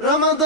رمضان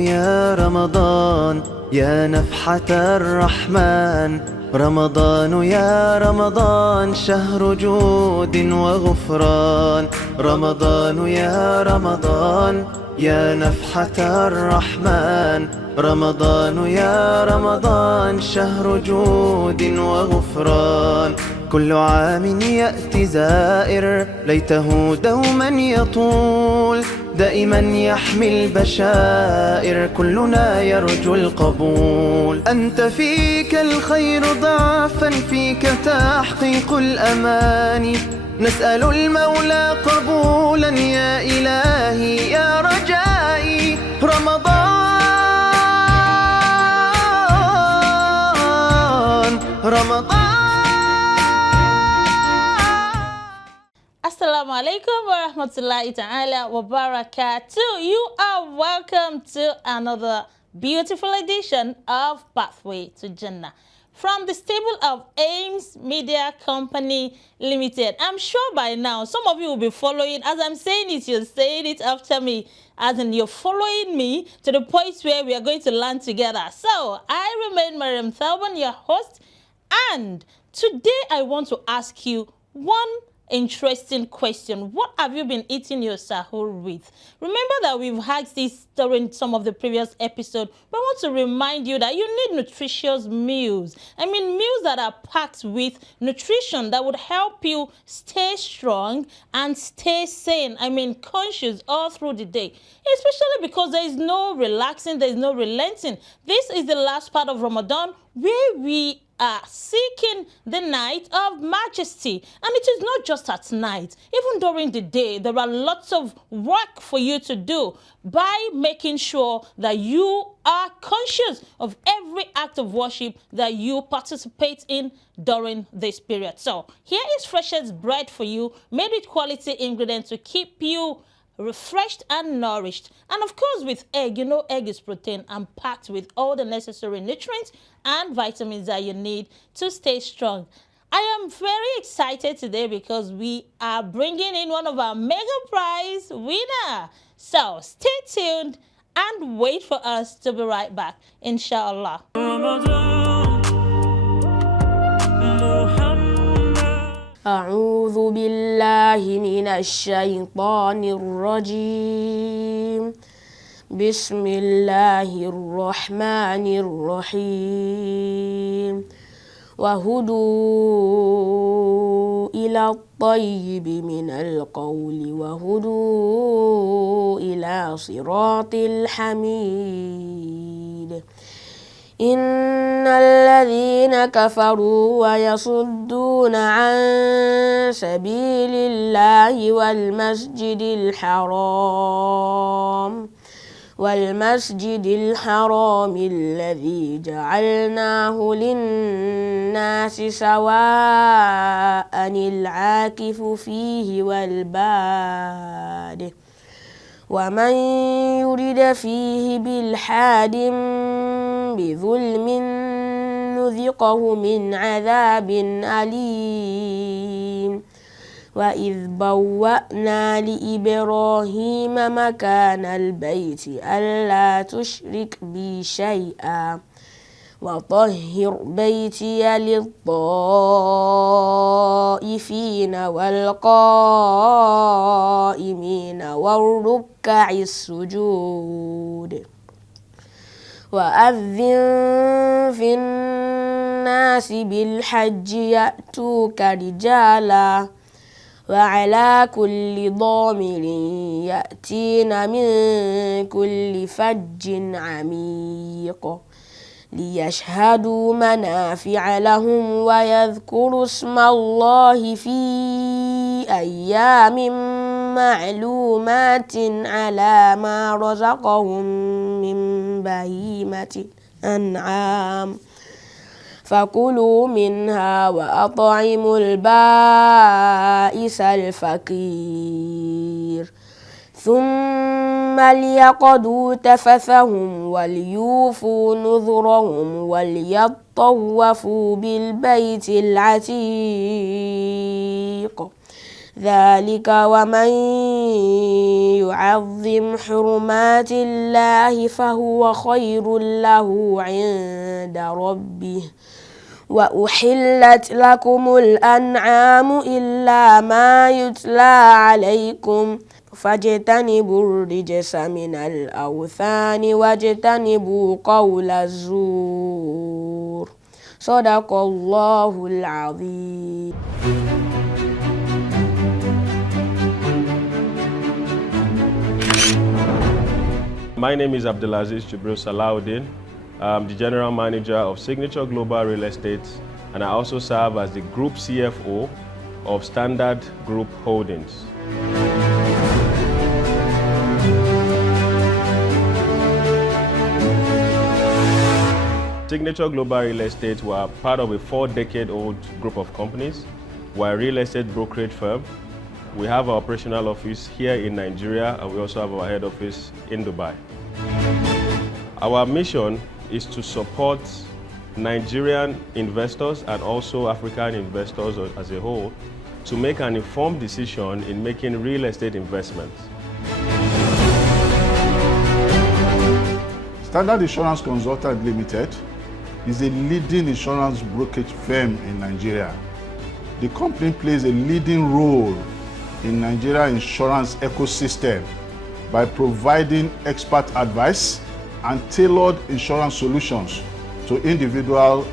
يا رمضان يا نفحة الرحمن، رمضان يا رمضان شهر جود وغفران، رمضان يا رمضان يا نفحة الرحمن، رمضان يا رمضان شهر جود وغفران. كل عام يأتي زائر ليته دوما يطول، دائما يحمي البشائر كلنا يرجو القبول. أنت فيك الخير ضعفا، فيك تحقيق الأماني، نسأل المولى قبولا يا إلهي يا رجائي. رمضان Assalamu alaikum wa rahmatullahi ta'ala wa barakatuh. You are welcome to another beautiful edition of Pathway to Jannah from the stable of Ames Media Company Limited. I'm sure by now some of you will be following. As I'm saying it, you're saying it after me, as in you're following me to the point where we are going to land together. So I remain Mariam Thalban, your host, and today I want to ask you one interesting question. What have you been eating your sahur with? Remember that we've had this during some of the previous episodes, but I want to remind you that you need nutritious meals. I mean, meals that are packed with nutrition that would help you stay strong and stay sane. I mean, conscious all through the day, especially because there is no relaxing, there is no relenting. This is the last part of Ramadan where we are seeking the night of majesty. And it is not just at night. Even during the day, there are lots of work for you to do by making sure that you are conscious of every act of worship that you participate in during this period. So here is freshest bread for you, made with quality ingredients to keep you refreshed and nourished, and of course with egg. You know, egg is protein and packed with all the necessary nutrients and vitamins that you need to stay strong. I am very excited today because we are bringing in one of our mega prize winner. So stay tuned and wait for us to be right back, inshallah. أعوذ بالله من الشيطان الرجيم. بسم الله الرحمن الرحيم. وهدوا إلى الطيب من القول وهدوا إلى صراط الحميد. إن الذين كفروا ويصدون عن سبيل الله والمسجد الحرام الذي جعلناه للناس سواء العاكف فيه والباد، ومن يرد فيه بإلحاد بظلم نذقه من عذاب أليم. وإذ بوأنا لإبراهيم مكان البيت ألا تشرك بي شيئا وطهر بيتي للطائفين والقائمين والركع السجود. وأذن في الناس بالحج يأتوك رجالا وعلى كل ضامر يأتين من كل فج عميق ليشهدوا منافع لهم ويذكروا اسم الله في أيام معلومات على ما رزقهم من بهيمة الأنعام، فكلوا منها وأطعموا البائس الفقير. ثم ليقضوا تفثهم وليوفوا نذرهم وليطوفوا بالبيت العتيق ذلك ومن يعظم حرمات الله فهو خير له عند ربه وأحلت لكم الأنعام إلا ما يتلى عليكم فاجتنبوا الرجس من الأوثان واجتنبوا قول الزور صدق الله العظيم. My name is Abdulaziz Jibril Salahuddin. I'm the General Manager of Signature Global Real Estate, and I also serve as the Group CFO of Standard Group Holdings. Signature Global Real Estate were part of a 4-decade-old group of companies. We're a real estate brokerage firm. We have our operational office here in Nigeria, and we also have our head office in Dubai. Our mission is to support Nigerian investors and also African investors as a whole to make an informed decision in making real estate investments. Standard Insurance Consultant Limited is a leading insurance brokerage firm in Nigeria. The company plays a leading role in Nigeria's insurance ecosystem by providing expert advice and tailored insurance solutions to individual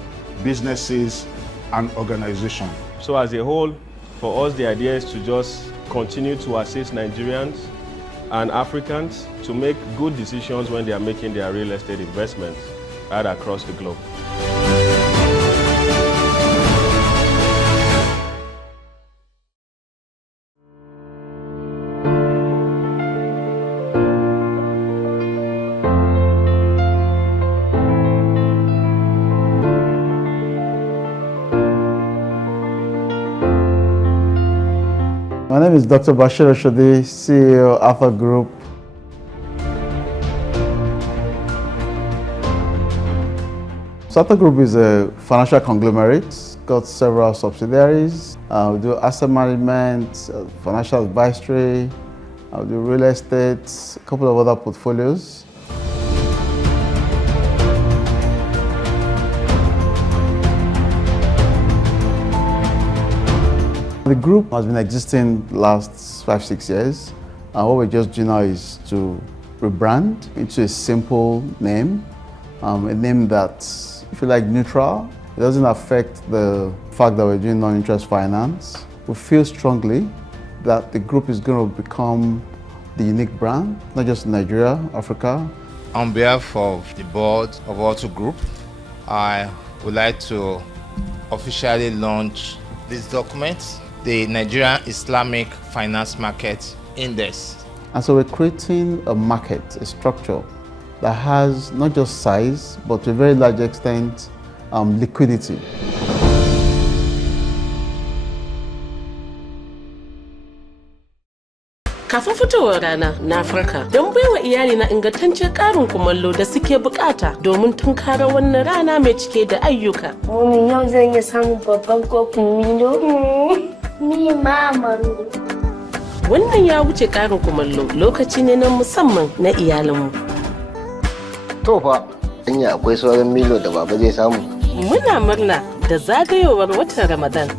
businesses and organizations. So as a whole, for us, the idea is to just continue to assist Nigerians and Africans to make good decisions when they are making their real estate investments right across the globe. My name is Dr. Bashir Oshodi, CEO, Alpha Group. Alpha Group is a financial conglomerate. It's got several subsidiaries. We do asset management, financial advisory, we do real estate, a couple of other portfolios. The group has been existing the last 5-6 years, and what we're just doing now is to rebrand into a simple name, a name that's, if you like, neutral. It doesn't affect the fact that we're doing non-interest finance. We feel strongly that the group is going to become the unique brand, not just in Nigeria, Africa. On behalf of the board of Auto Group, I would like to officially launch this document, the Nigerian Islamic Finance Market Index. And so we're creating a market, a structure that has not just size, but to a very large extent, liquidity. Kafin fitowar rana na farka don baiwa iyali na ingantaccen ƙarin kumallo da suke bukata domin tunkara wannan rana mai cike da ayyuka. Mummy, yau zan iya samun babban kofin Milo. Ni mama. Wannan ya wuce ƙarin kumallo, lokaci ne na musamman na iyalinmu. To fa, anya akwai sauran Milo da baba zai samu. Muna murna da zagayowar watan Ramadan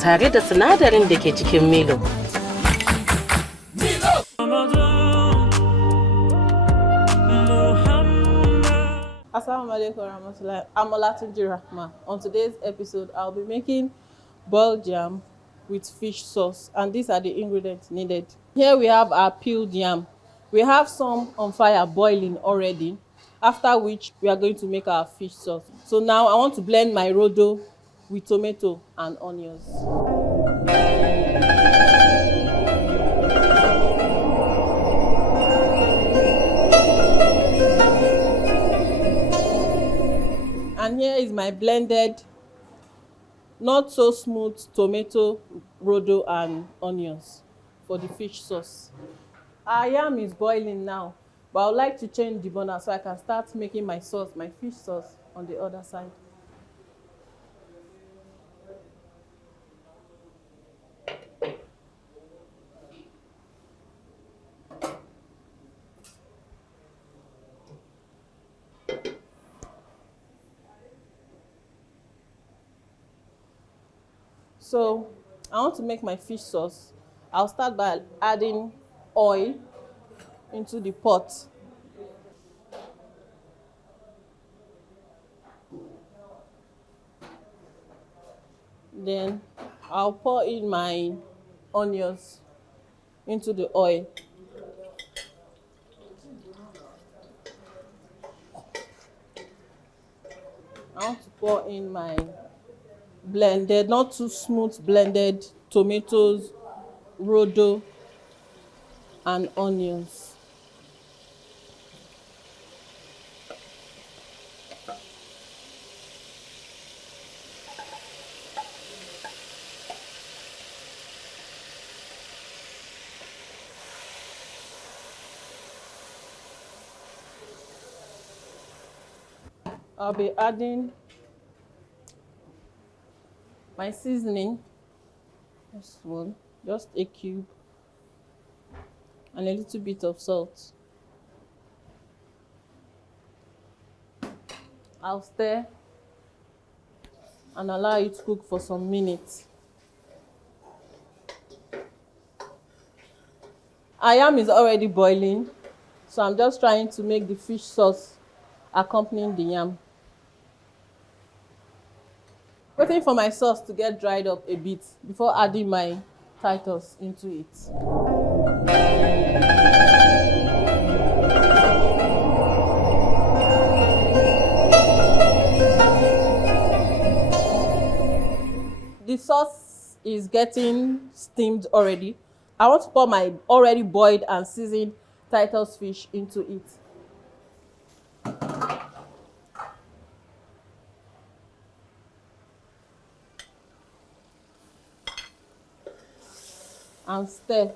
tare da sinadarin da ke cikin Milo. Assalamu alaikum warahmatullahi. I'm Olatunji Rahma. On today's episode, I'll be making boiled yam with fish sauce, and these are the ingredients needed. Here we have our peeled yam. We have some on fire boiling already, after which we are going to make our fish sauce. So now I want to blend my rodo with tomato and onions. And here is my blended, not so smooth tomato, rodo and onions for the fish sauce. Our yam is boiling now. But I would like to change the burner so I can start making my sauce, my fish sauce, on the other side. So I want to make my fish sauce. I'll start by adding oil into the pot. Then I'll pour in my onions into the oil. I want to pour in my blended, not too smooth blended tomatoes, rodo, and onions. I'll be adding my seasoning, just one, just a cube, and a little bit of salt. I'll stir and allow it to cook for some minutes. Our yam is already boiling, so I'm just trying to make the fish sauce accompanying the yam. Waiting for my sauce to get dried up a bit before adding my Titus into it. The sauce is getting steamed already. I want to pour my already boiled and seasoned Titus fish into it. And stir.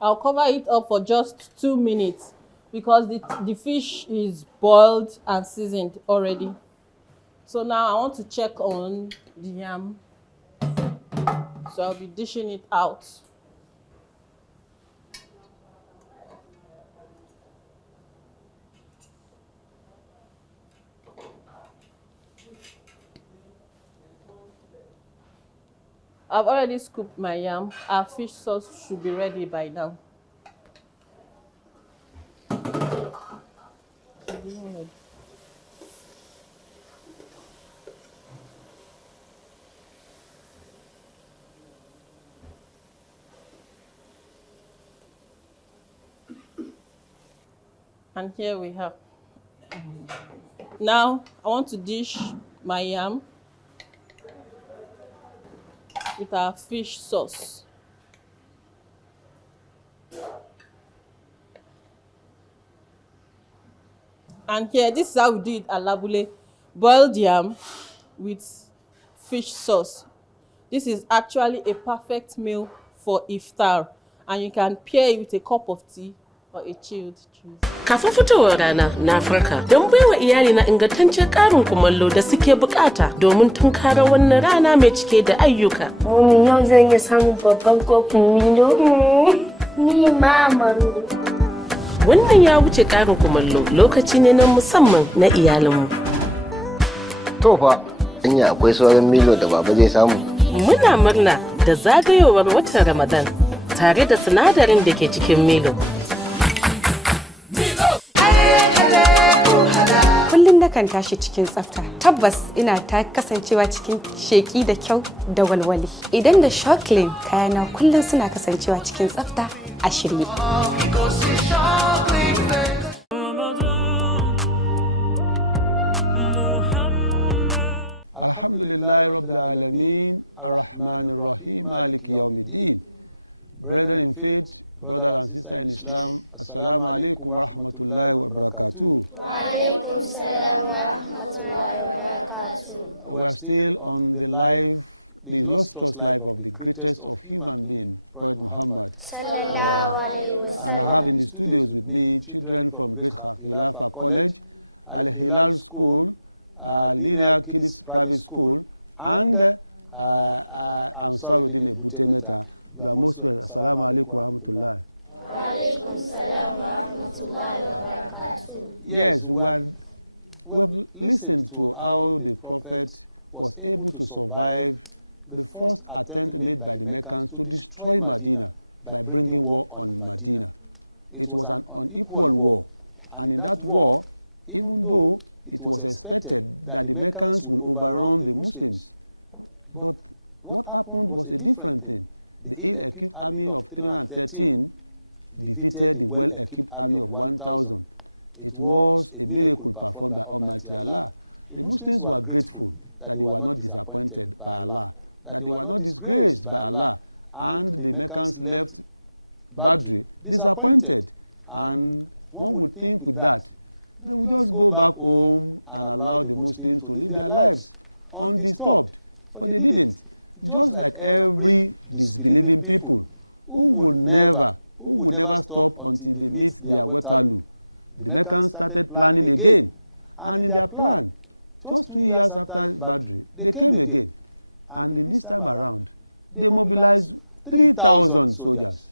I'll cover it up for just 2 minutes because the fish is boiled and seasoned already. So now I want to check on the yam. So I'll be dishing it out. I've already scooped my yam. Our fish sauce should be ready by now. And here we have. Now I want to dish my yam with our fish sauce. And here, this is how we do it at Labule. Boiled yam with fish sauce. This is actually a perfect meal for iftar, and you can pair it with a cup of tea or a chilled juice. Kafin fitowar rana na Afirka, don baiwa iyali na ingantaccen ƙarin kumallo da suke bukata domin tunkara wannan rana mai cike da ayyuka. Mami, yau zan iya samun babban kofin milo. Ni ma Maru. Wannan ya wuce ƙarin kumallo, lokaci ne na musamman na iyalinmu. To fa, anya akwai sauran milo da baba zai samu. Muna murna da zagayowar watan Ramadan tare da sinadarin da ke cikin milo. Kullum nakan tashi cikin tsafta. Tabbas ina ta kasancewa cikin sheki da kyau da walwali. Idan da Shocklin, kayana kullum suna kasancewa cikin tsafta a shirye. Alhamdulillah Rabbil Alameen, Ar-Rahman Ar-Rahim, Maliki Yawmiddin. Brethren in faith, brothers and sisters in Islam, Assalamu alaikum wa rahmatullahi wa barakatuh. Wa alaikum salam wa rahmatullahi wa barakatuh. We are still on the life, the illustrious life of the greatest of human beings, Prophet Muhammad. And I have in the studios with me children from Great Khilafa College, Al-Hilal School, Linear Kids Private School, and Ansaruddin Butemeta. You are most welcome. Assalamu alaikum wa rahmatullah. Yes, we have listened to how the Prophet was able to survive the first attempt made by the Meccans to destroy Medina by bringing war on Medina. It was an unequal war, and in that war, even though it was expected that the Meccans would overrun the Muslims, but what happened was a different thing. The ill-equipped army of 313 defeated the well-equipped army of 1,000. It was a miracle performed by Almighty Allah. The Muslims were grateful that they were not disappointed by Allah, that they were not disgraced by Allah, and the Meccans left Badr disappointed. And one would think with that, they would just go back home and allow the Muslims to live their lives undisturbed. But they didn't. Just like every disbelieving people who would never stop until they meet their Waterloo. The Meccans started planning again, and in their plan, just 2 years after Badr, they came again, and in this time around, they mobilized 3,000 soldiers.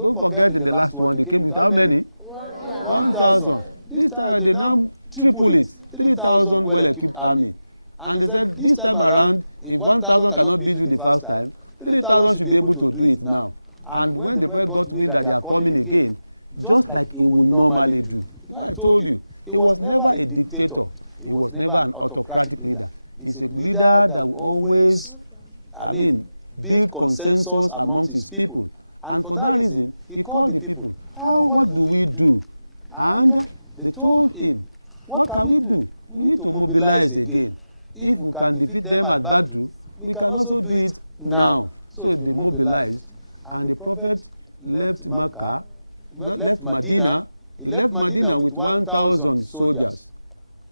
Don't forget, in the last one, they came with how many? 1,000. This time, they now triple it, 3,000 well-equipped army. And they said, this time around, if 1,000 cannot beat you the first time, 3,000 should be able to do it now. And when the Prophet got wind that they are coming again, just like he would normally do. I told you, he was never a dictator. He was never an autocratic leader. He's a leader that will always, build consensus amongst his people. And for that reason, he called the people, what do we do? And they told him, what can we do? We need to mobilize again. If we can defeat them at Badr, we can also do it now. So they mobilized, and the Prophet left Medina. He left Medina with 1,000 soldiers.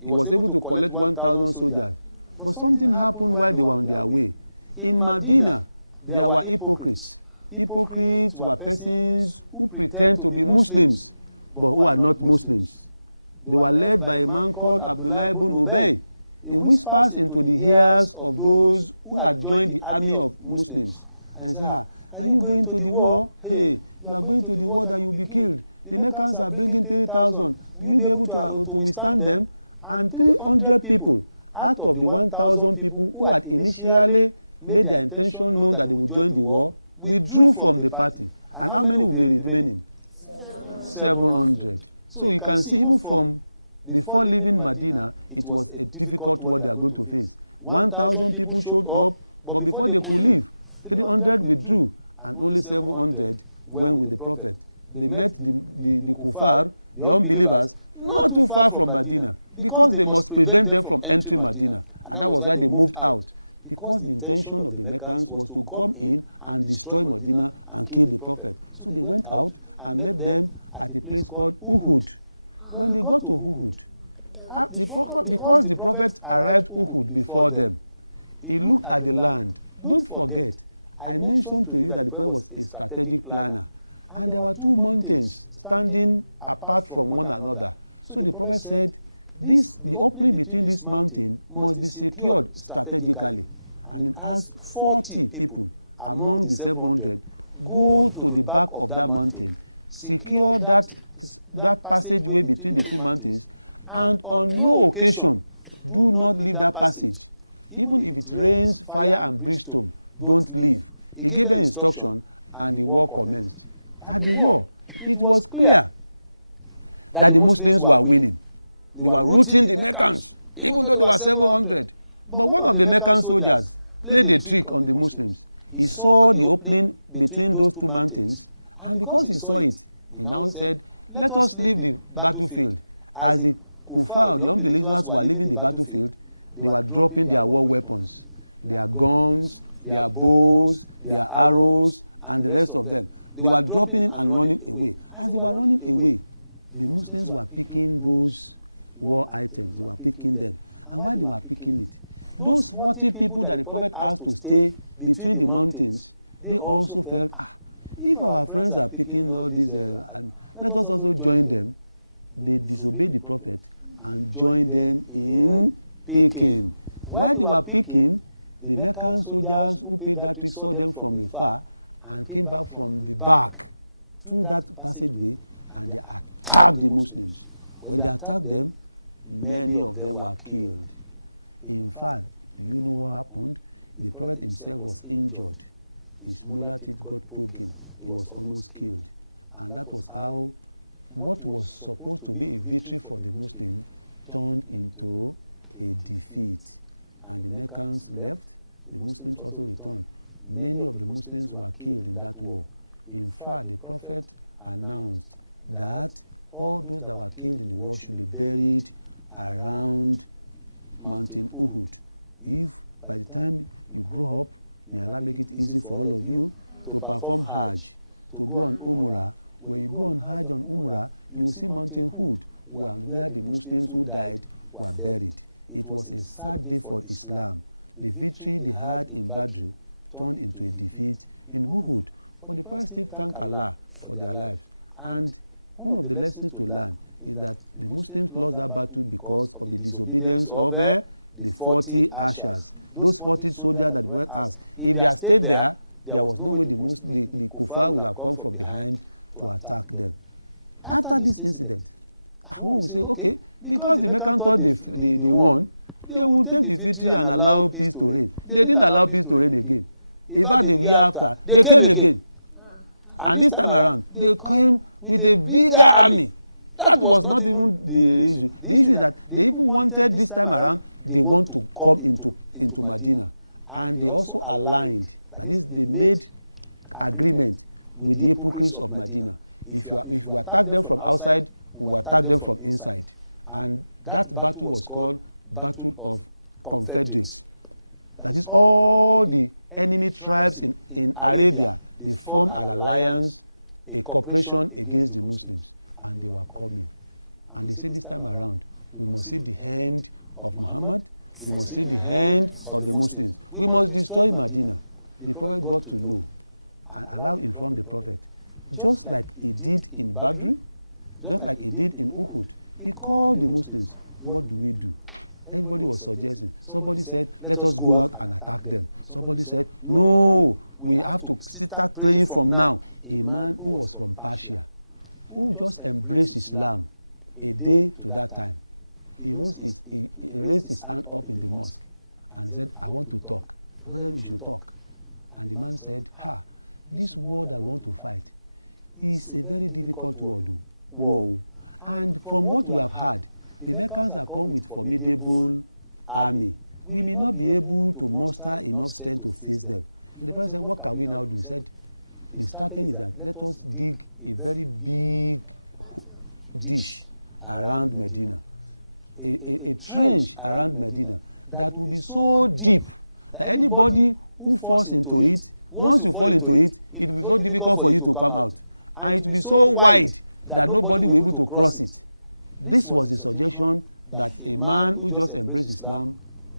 He was able to collect 1,000 soldiers. But something happened while they were on their way. In Medina, there were hypocrites. Hypocrites were persons who pretend to be Muslims, but who are not Muslims. They were led by a man called Abdullah ibn Ubay. He whispers into the ears of those who had joined the army of Muslims. And he said, are you going to the war? Hey, you are going to the war that you will be killed. The Meccans are bringing 3,000. Will you be able to withstand them? And 300 people out of the 1,000 people who had initially made their intention known that they would join the war withdrew from the party. And how many will be remaining? 700. So you can see, even from before leaving Medina, it was a difficult war they are going to face. 1,000 people showed up, but before they could leave, 300 withdrew, and only 700 went with the Prophet. They met the kuffar, the unbelievers, not too far from Medina, because they must prevent them from entering Medina. And that was why they moved out, because the intention of the Meccans was to come in and destroy Medina and kill the Prophet. So they went out and met them at a place called Uhud. When they got to Uhud, because the Prophet arrived Uhud before them, he looked at the land. Don't forget, I mentioned to you that the Prophet was a strategic planner. And there were two mountains standing apart from one another. So the Prophet said, the opening between this mountain must be secured strategically. And he asked 40 people among the 700, go to the back of that mountain, secure that passageway between the two mountains, and on no occasion do not leave that passage. Even if it rains fire and brimstone, don't leave. He gave them instruction, and the war commenced. At the war, it was clear that the Muslims were winning. They were routing the Meccans, even though there were 700. But one of the Meccan soldiers played a trick on the Muslims. He saw the opening between those two mountains, and because he saw it, he now said, let us leave the battlefield. As the kuffar, the unbelievers, were leaving the battlefield, they were dropping their war weapons, their guns, their bows, their arrows, and the rest of them. They were dropping it and running away. As they were running away, the Muslims were picking those war items. They were picking them. And while they were picking it, those 40 people that the Prophet asked to stay between the mountains, they also felt, If our friends are picking all these, let us also join them. They disobeyed the prophet and joined them in picking. While they were picking, the Meccan soldiers who paid that trick saw them from afar and came back from the back through that passageway, and they attacked the Muslims. When they attacked them, many of them were killed. In fact, do you know what happened? The prophet himself was injured. His molar teeth got broken. He was almost killed. And that was how what was supposed to be a victory for the Muslims turned into a defeat. And the Meccans left. The Muslims also returned. Many of the Muslims were killed in that war. In fact, the prophet announced that all those that were killed in the war should be buried around Mountain Uhud. If by the time you grow up, may Allah make it easy for all of you to perform Hajj, to go on Umrah. When you go on Hajj on Umrah, you will see Mountain Uhud, where the Muslims who died were buried. It was a sad day for Islam. The victory they had in Badr turned into a defeat in Uhud. But the Prophet still thank Allah for their lives. And one of the lessons to learn is that the Muslims lost that battle because of the disobedience of the 40 Ashars. Those 40 soldiers that the Prophet asked, if they had stayed there, there was no way the Kuffar would have come from behind to attack them. After this incident, one will say, okay, because the Meccan thought they won, they will take the victory and allow peace to reign. They didn't allow peace to reign again. In fact, the year after, they came again. And this time around, they came with a bigger army. That was not even the issue. The issue is that they even wanted this time around, they want to come into Medina. And they also aligned. That is, they made agreement with the hypocrites of Medina. If you attack them from outside, we will attack them from inside. And that battle was called Battle of Confederates. That is, all the enemy tribes in Arabia, they formed an alliance, a cooperation against the Muslims. And they were coming. And they said this time around, we must see the hand of Muhammad, we must see the hand of the Muslims. We must destroy Medina. The Prophet got to know, and Allah informed the Prophet, just like he did in Badr, just like he did in Uhud. He called the Muslims, what do we do? Everybody was suggesting. Somebody said, let us go out and attack them. Somebody said, no, we have to start praying from now. A man who was from Persia, who just embraced Islam a day to that time, he raised his hand up in the mosque and he said, I want to talk. The Prophet said, you should talk. And the man said, this war I want to fight is a very difficult war. And from what we have heard, the Meccans have come with formidable army. We may not be able to muster enough strength to face them. And the Prophet said, what can we now do? He said, the strategy is that let us dig a very big dish around Medina, a trench around Medina that will be so deep that anybody who falls into it, once you fall into it, it will be so difficult for you to come out. And it will be so wide that nobody will be able to cross it. This was the suggestion that a man who just embraced Islam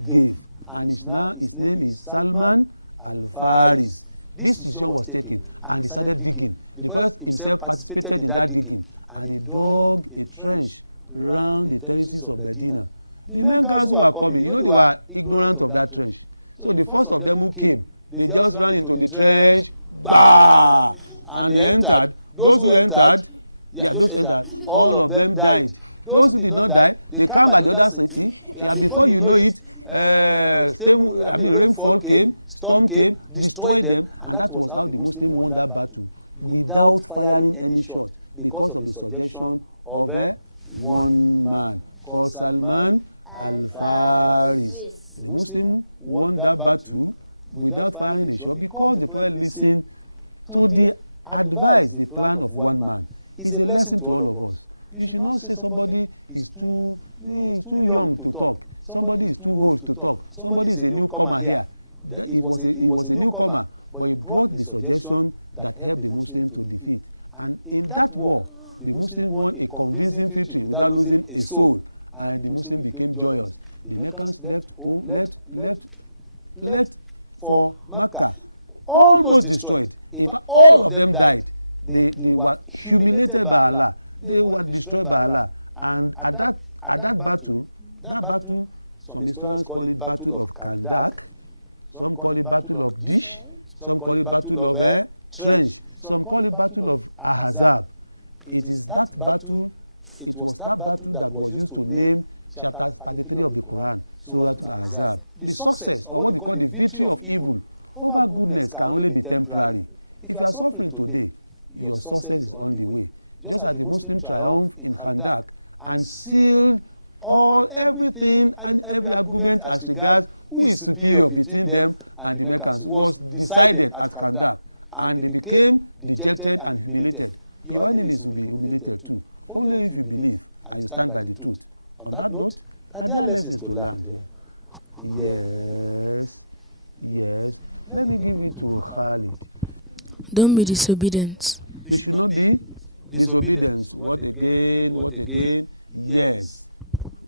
gave. And his name is Salman Al-Faris. This decision was taken and he started digging. The Prophet himself participated in that digging. And he dug a trench around the terraces of Medina. The men guys who were coming, they were ignorant of that trench. So the first of them who came, they just ran into the trench, bah! And they entered. Those who entered, all of them died. Those who did not die, they came by the other city. Before you know it, rainfall came, storm came, destroyed them, and that was how the Muslims won that battle without firing any shot because of the suggestion of one man called Salman Al-Faris. The Muslim won that battle without firing a shot because the Prophet listened to the advice, the plan of one man. It's a lesson to all of us. You should not say somebody is too young to talk. Somebody is too old to talk. Somebody is a newcomer here. It was a newcomer, but he brought the suggestion that helped the Muslims to defeat. And in that war, the Muslims won a convincing victory without losing a soul, and the Muslims became joyous. The Meccans left for Mecca almost destroyed. In fact, all of them died. They were humiliated by Allah. They were destroyed by Allah. And at that battle, some historians call it Battle of Kandak, some call it Battle of Dish, some call it Battle of Trench, some call it Battle of Ahzab. It was that battle that was used to name chapter 33 of the Quran, Surah Al-Ahzab. The success, or what we call the victory of evil over goodness, can only be temporary. If you are suffering today, your success is on the way. Just as the Muslim triumphed in Khandak and sealed everything and every argument as regards who is superior between them and the Meccans was decided at Khandak, and they became dejected and humiliated. Your enemies will be humiliated too, only if you believe and you stand by the truth. On that note, are there lessons to learn here? Yes. Let me give it to Khalid. Don't be disobedient. You should not be disobedient. What again? Yes.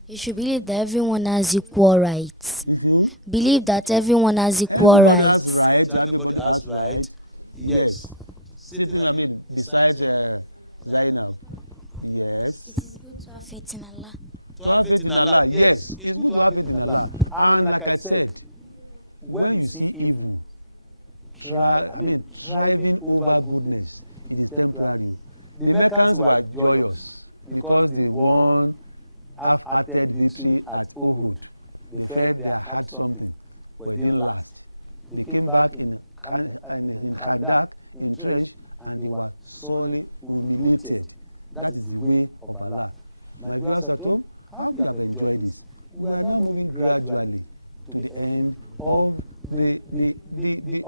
You should believe that everyone has equal rights. If you believe that everyone has equal rights. Everybody has rights. Yes. Sitting, besides Zainab. Yes. To have faith in Allah. To have faith in Allah. Yes. It's good to have faith in Allah. And like I said, when you see evil, thriving over goodness, it is temporary. The Meccans were joyous because they won half-hearted victory at Uhud. They felt they had something, but it didn't last. They came back in Khandak, in trench, and they were sorely humiliated. That is the way of Allah. My viewers at home, I hope you have enjoyed this. We are now moving gradually to the end of the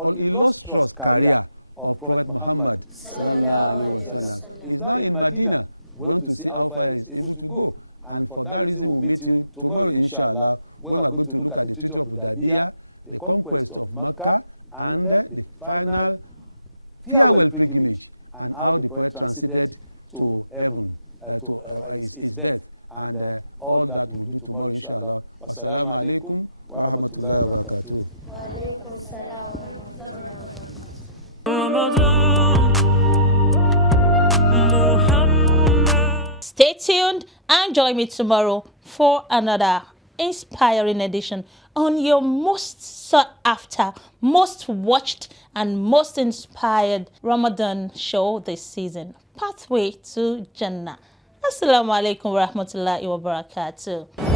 illustrious career of Prophet Muhammad sallallahu alaihi wasallam. He's now in Medina. We want to see how far he is able to go. And for that reason, we'll meet you tomorrow, inshallah, when we're going to look at the Treaty of Hudaybiyah, the conquest of Mecca, and the final farewell pilgrimage, and how the Prophet transited to heaven, to his death, and all that we'll do tomorrow, inshallah. Wassalamu alaikum wa rahmatullahi wa barakatuh. Stay tuned and join me tomorrow for another inspiring edition on your most sought after, most watched and most inspired Ramadan show this season, Pathway to Jannah. Assalamu alaikum wa rahmatullahi wa barakatuh.